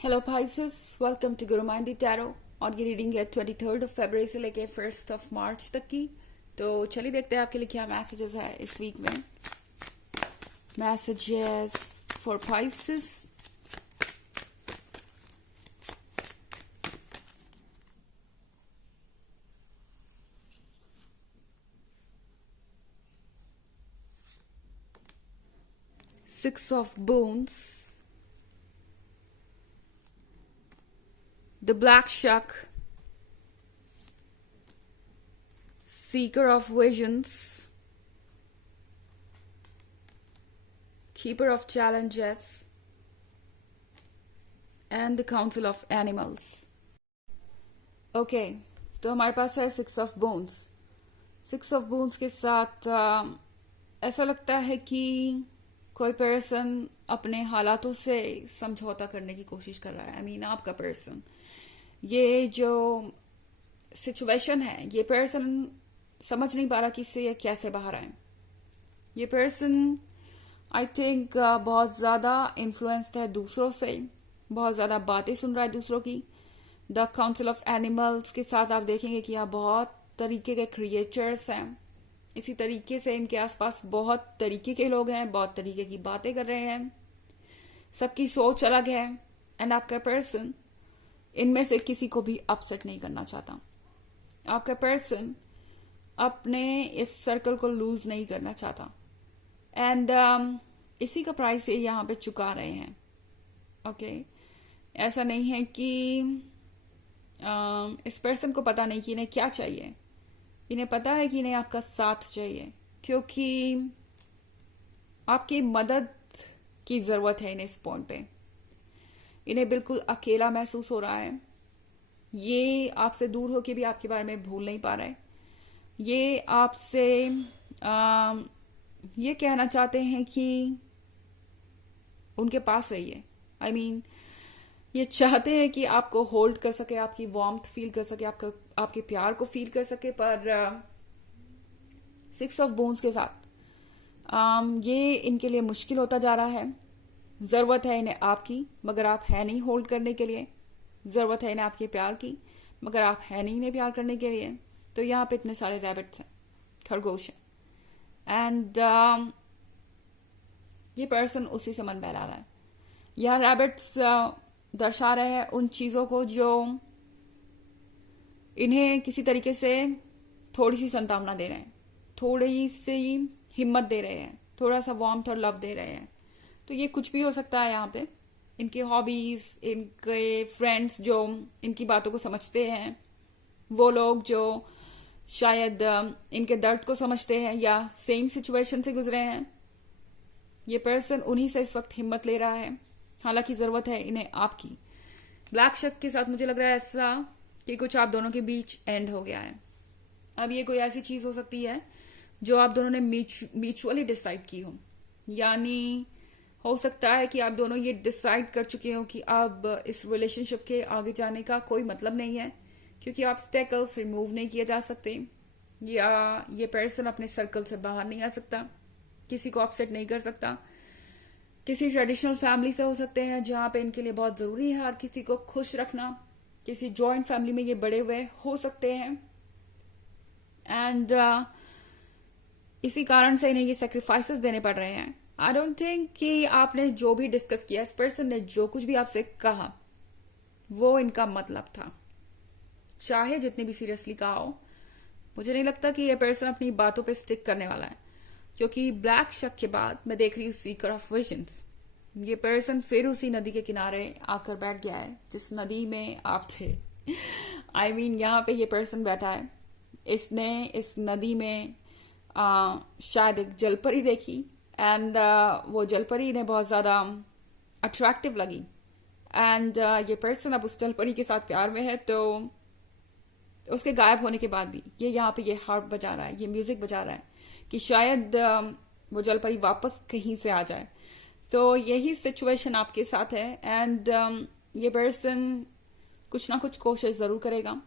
Hello Pisces, welcome to Guru माइंडी tarot. और ये reading है 23 फरवरी से लेके 1 मार्च तक की। तो चलिए देखते हैं आपके लिए क्या मैसेजेस है इस वीक में। Messages for Pisces। Six of Wands, the Black Shuck, Seeker of Visions, Keeper of Challenges, and the Council of Animals. Okay, तो हमारे पास है six of bones. Six of bones के साथ ऐसा लगता है कि कोई पर्सन अपने हालातों से समझौता करने की कोशिश कर रहा है। आई मीन आपका पर्सन, ये जो सिचुएशन है, ये पर्सन समझ नहीं पा रहा कि इससे ये कैसे बाहर आए। ये पर्सन आई थिंक बहुत ज्यादा इन्फ्लुएंस्ड है दूसरों से, बहुत ज्यादा बातें सुन रहा है दूसरों की। द काउंसिल ऑफ एनिमल्स के साथ आप देखेंगे कि यहाँ बहुत तरीके के क्रिएचर्स हैं। इसी तरीके से इनके आसपास बहुत तरीके के लोग हैं, बहुत तरीके की बातें कर रहे हैं, सबकी सोच अलग है। एंड आपका पर्सन इनमें से किसी को भी अपसेट नहीं करना चाहता। आपका पर्सन अपने इस सर्कल को लूज नहीं करना चाहता। एंड इसी का प्राइस ये यहाँ पे चुका रहे हैं। ओके, ऐसा नहीं है कि इस पर्सन को पता नहीं कि इन्हें क्या चाहिए। इन्हें पता है कि इन्हें आपका साथ चाहिए, क्योंकि आपकी मदद की जरूरत है इन्हें इस पॉइंट पे। इन्हें बिल्कुल अकेला महसूस हो रहा है। ये आपसे दूर होके भी आपके बारे में भूल नहीं पा रहे। ये आपसे ये कहना चाहते हैं कि उनके पास रहिए। आई मीन ये चाहते हैं कि आपको होल्ड कर सके, आपकी वार्मथ फील कर सके, आपके प्यार को फील कर सके। पर सिक्स ऑफ बोन्स के साथ ये इनके लिए मुश्किल होता जा रहा है। जरूरत है इन्हें आपकी, मगर आप है नहीं होल्ड करने के लिए। जरूरत है इन्हें आपके प्यार की, मगर आप है नहीं इन्हें प्यार करने के लिए। तो यहाँ पे इतने सारे रैबिट्स हैं, खरगोश हैं। एंड ये पर्सन उसी से मन बहला रहा है। यह रैबिट्स दर्शा रहे हैं उन चीजों को जो इन्हें किसी तरीके से थोड़ी सी संतावना दे रहे हैं, थोड़ी सी हिम्मत दे रहे हैं, थोड़ा सा वार्मथ और लव दे रहे हैं। तो ये कुछ भी हो सकता है। यहाँ पे इनकी हॉबीज, इनके फ्रेंड्स जो इनकी बातों को समझते हैं, वो लोग जो शायद इनके दर्द को समझते हैं या सेम सिचुएशन से गुजरे हैं। ये पर्सन उन्हीं से इस वक्त हिम्मत ले रहा है, हालांकि जरूरत है इन्हें आपकी। ब्लैक शक के साथ मुझे लग रहा है ऐसा कि कुछ आप दोनों के बीच एंड हो गया है। अब ये कोई ऐसी चीज हो सकती है जो आप दोनों ने म्यूचुअली डिसाइड की हो। यानी हो सकता है कि आप दोनों ये डिसाइड कर चुके हो कि अब इस रिलेशनशिप के आगे जाने का कोई मतलब नहीं है, क्योंकि ऑब्स्टेकल्स रिमूव नहीं किए जा सकते, या ये पर्सन अपने सर्कल से बाहर नहीं आ सकता, किसी को अपसेट नहीं कर सकता। किसी ट्रेडिशनल फैमिली से हो सकते हैं जहां पे इनके लिए बहुत जरूरी है हर किसी को खुश रखना। किसी जॉइंट फैमिली में ये बड़े हुए हो सकते हैं। एंड इसी कारण से इन्हें ये सेक्रीफाइसेस देने पड़ रहे हैं। आई डोंट थिंक कि आपने जो भी डिस्कस किया, इस पर्सन ने जो कुछ भी आपसे कहा, वो इनका मतलब था। चाहे जितनी भी सीरियसली कहा हो, मुझे नहीं लगता कि ये पर्सन अपनी बातों पे स्टिक करने वाला है। क्योंकि ब्लैक शक के बाद मैं देख रही हूँ सीकर ऑफ विजन्स। ये पर्सन फिर उसी नदी के किनारे आकर बैठ गया है जिस नदी में आप थे। आई मीन यहाँ पे ये पर्सन बैठा है। इसने इस नदी में शायद एक जलपरी देखी। एंड वो जलपरी इन्हें बहुत ज्यादा अट्रैक्टिव लगी। एंड ये पर्सन अब उस जलपरी के साथ प्यार में है। तो उसके गायब होने के बाद भी ये यहाँ पे ये हार्प बजा रहा है, ये म्यूजिक बजा रहा है कि शायद वो जलपरी वापस कहीं से आ जाए। तो यही सिचुएशन आपके साथ है। एंड ये पर्सन कुछ ना कुछ कोशिश जरूर करेगा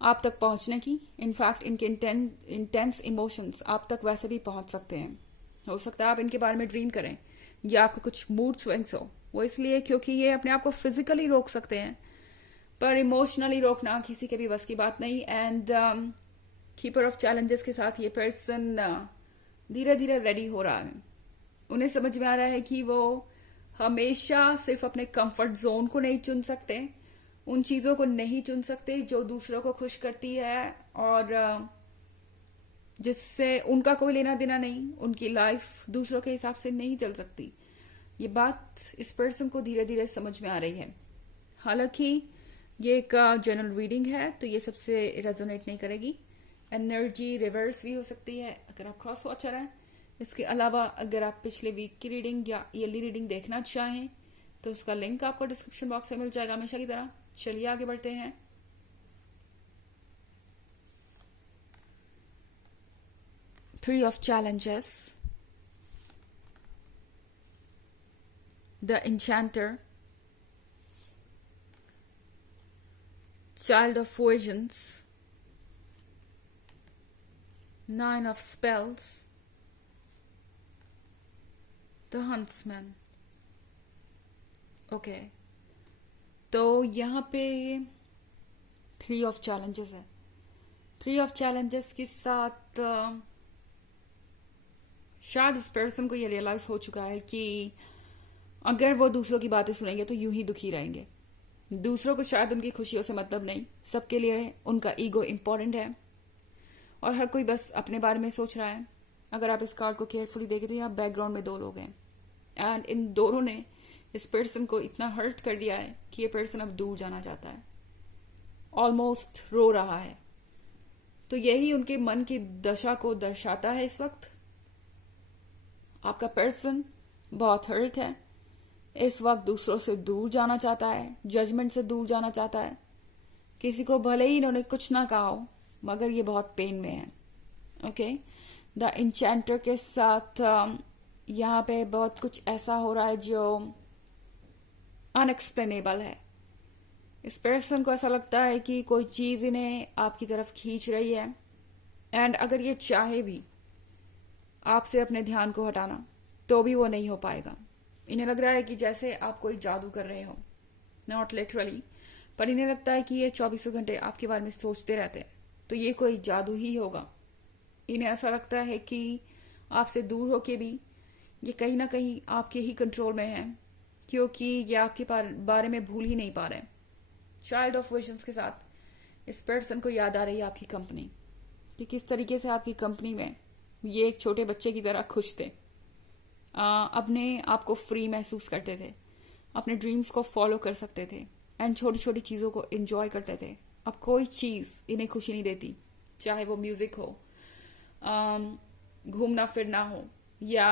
आप तक पहुंचने की। इनफैक्ट इनके इंटेंस इमोशंस आप तक वैसे भी पहुंच सकते हैं। हो सकता है आप इनके बारे में ड्रीम करें या आपका कुछ मूड स्विंग्स हो वो इसलिए क्योंकि ये अपने आप को फिजिकली रोक सकते हैं, पर इमोशनली रोकना किसी के भी बस की बात नहीं। एंड कीपर ऑफ चैलेंजेस के साथ ये पर्सन धीरे धीरे रेडी हो रहा है। उन्हें समझ में आ रहा है कि वो हमेशा सिर्फ अपने कंफर्ट जोन को नहीं चुन सकते, उन चीजों को नहीं चुन सकते जो दूसरों को खुश करती है और जिससे उनका कोई लेना देना नहीं, उनकी लाइफ दूसरों के हिसाब से नहीं चल सकती। ये बात इस पर्सन को धीरे धीरे समझ में आ रही है। हालांकि ये एक जनरल रीडिंग है तो ये सबसे रेजोनेट नहीं करेगी। एनर्जी रिवर्स भी हो सकती है अगर आप क्रॉस वॉचर हैं। इसके अलावा अगर आप पिछले वीक की रीडिंग या ईयरली रीडिंग देखना चाहें तो उसका लिंक आपको डिस्क्रिप्शन बॉक्स में मिल जाएगा हमेशा की तरह। चलिए आगे बढ़ते हैं। Three of challenges. The enchanter. Child of visions. Nine of spells. The huntsman. Okay. तो यहाँ पे थ्री ऑफ चैलेंजेस है। थ्री ऑफ चैलेंजेस के साथ शायद इस पर्सन को ये रियलाइज हो चुका है कि अगर वो दूसरों की बातें सुनेंगे तो यूं ही दुखी रहेंगे। दूसरों को शायद उनकी खुशियों से मतलब नहीं, सबके लिए उनका ईगो इम्पोर्टेंट है और हर कोई बस अपने बारे में सोच रहा है। अगर आप इस कार्ड को केयरफुली देखें तो यहाँ बैकग्राउंड में दो लोग हैं एंड इन दोनों ने इस पर्सन को इतना हर्ट कर दिया है कि ये पर्सन अब दूर जाना चाहता है, ऑलमोस्ट रो रहा है। तो यही उनके मन की दशा को दर्शाता है। इस वक्त आपका पर्सन बहुत हर्ट है, इस वक्त दूसरों से दूर जाना चाहता है, जजमेंट से दूर जाना चाहता है। किसी को भले ही इन्होंने कुछ ना कहा हो मगर ये बहुत पेन में है। ओके, द इंचेंटर के साथ यहाँ पे बहुत कुछ ऐसा हो रहा है जो अनएक्सप्लेनेबल है। इस पर्सन को ऐसा लगता है कि कोई चीज इन्हें आपकी तरफ खींच रही है एंड अगर ये चाहे भी आपसे अपने ध्यान को हटाना तो भी वो नहीं हो पाएगा। इन्हें लग रहा है कि जैसे आप कोई जादू कर रहे हो, नॉट लिटरली, पर इन्हें लगता है कि ये 24 घंटे आपके बारे में सोचते रहते हैं तो ये कोई जादू ही होगा। इन्हें ऐसा लगता है कि आपसे दूर होके भी ये कहीं ना कहीं आपके ही कंट्रोल में है क्योंकि ये आपके बारे में भूल ही नहीं पा रहे। चाइल्ड ऑफ विजन्स के साथ इस पर्सन को याद आ रही है आपकी कंपनी, कि किस तरीके से आपकी कंपनी में ये एक छोटे बच्चे की तरह खुश थे, अपने आप को फ्री महसूस करते थे, अपने ड्रीम्स को फॉलो कर सकते थे एंड छोटी छोटी चीज़ों को एंजॉय करते थे। अब कोई चीज़ इन्हें खुशी नहीं देती, चाहे वो म्यूजिक हो, घूमना फिरना हो या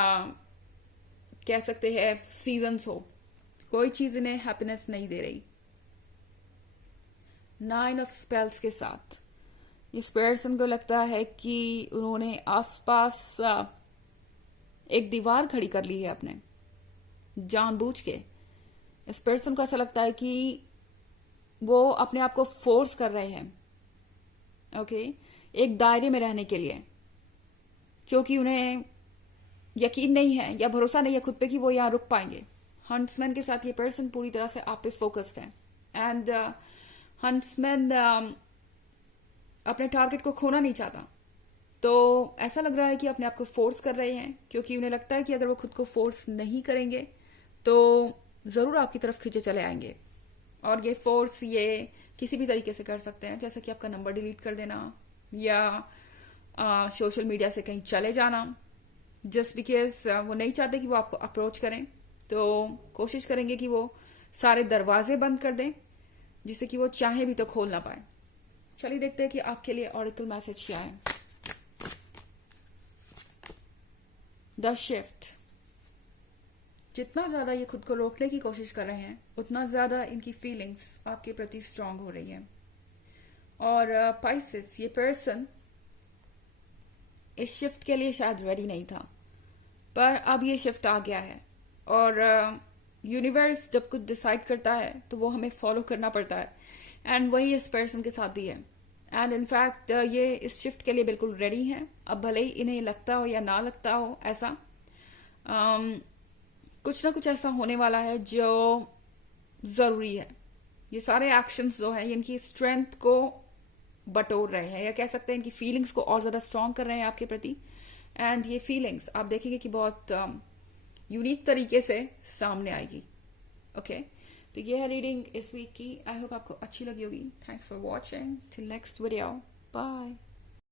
कह सकते हैं सीजन्स हो, कोई चीज़ इन्हें हैप्पीनेस नहीं दे रही। 9 ऑफ स्पेल्स के साथ इस पर्सन को लगता है कि उन्होंने आसपास एक दीवार खड़ी कर ली है अपने जानबूझ के। इस पर्सन को ऐसा लगता है कि वो अपने आप को फोर्स कर रहे हैं, ओके, एक दायरे में रहने के लिए, क्योंकि उन्हें यकीन नहीं है या भरोसा नहीं है खुद पे कि वो यहाँ रुक पाएंगे। हंट्समैन के साथ ये पर्सन पूरी तरह से आप पे फोकस्ड है एंड हंट्समैन अपने टारगेट को खोना नहीं चाहता। तो ऐसा लग रहा है कि अपने आप को फोर्स कर रहे हैं क्योंकि उन्हें लगता है कि अगर वो खुद को फोर्स नहीं करेंगे तो जरूर आपकी तरफ खींचे चले आएंगे। और ये फोर्स ये किसी भी तरीके से कर सकते हैं, जैसे कि आपका नंबर डिलीट कर देना या सोशल मीडिया से कहीं चले जाना, जस्ट बिकॉज वो नहीं चाहते कि वो आपको अप्रोच करें। तो कोशिश करेंगे कि वो सारे दरवाजे बंद कर दें जिससे कि वो चाहे भी तो खोल ना पाए। चलिए देखते हैं कि आपके लिए ऑरेकल मैसेज क्या है। The shift. जितना ज्यादा ये खुद को रोकने की कोशिश कर रहे हैं उतना ज्यादा इनकी फीलिंग्स आपके प्रति स्ट्रांग हो रही है। और पाइसेस, ये पर्सन इस शिफ्ट के लिए शायद रेडी नहीं था, पर अब ये शिफ्ट आ गया है और यूनिवर्स जब कुछ डिसाइड करता है तो वो हमें फॉलो करना पड़ता है एंड वही इस पर्सन के साथ भी है। एंड इनफैक्ट ये इस शिफ्ट के लिए बिल्कुल रेडी हैं। अब भले ही इन्हें लगता हो या ना लगता हो ऐसा, कुछ ना कुछ ऐसा होने वाला है जो जरूरी है। ये सारे एक्शंस जो है इनकी स्ट्रेंथ को बटोर रहे हैं, या कह सकते हैं इनकी फीलिंग्स को और ज्यादा स्ट्रांग कर रहे हैं आपके प्रति। एंड ये फीलिंग्स आप देखेंगे कि बहुत यूनिक तरीके से सामने आएगी। ओके, तो ये है रीडिंग इस वीक की। आई होप आपको अच्छी लगी होगी। Thanks for watching, till next video, bye.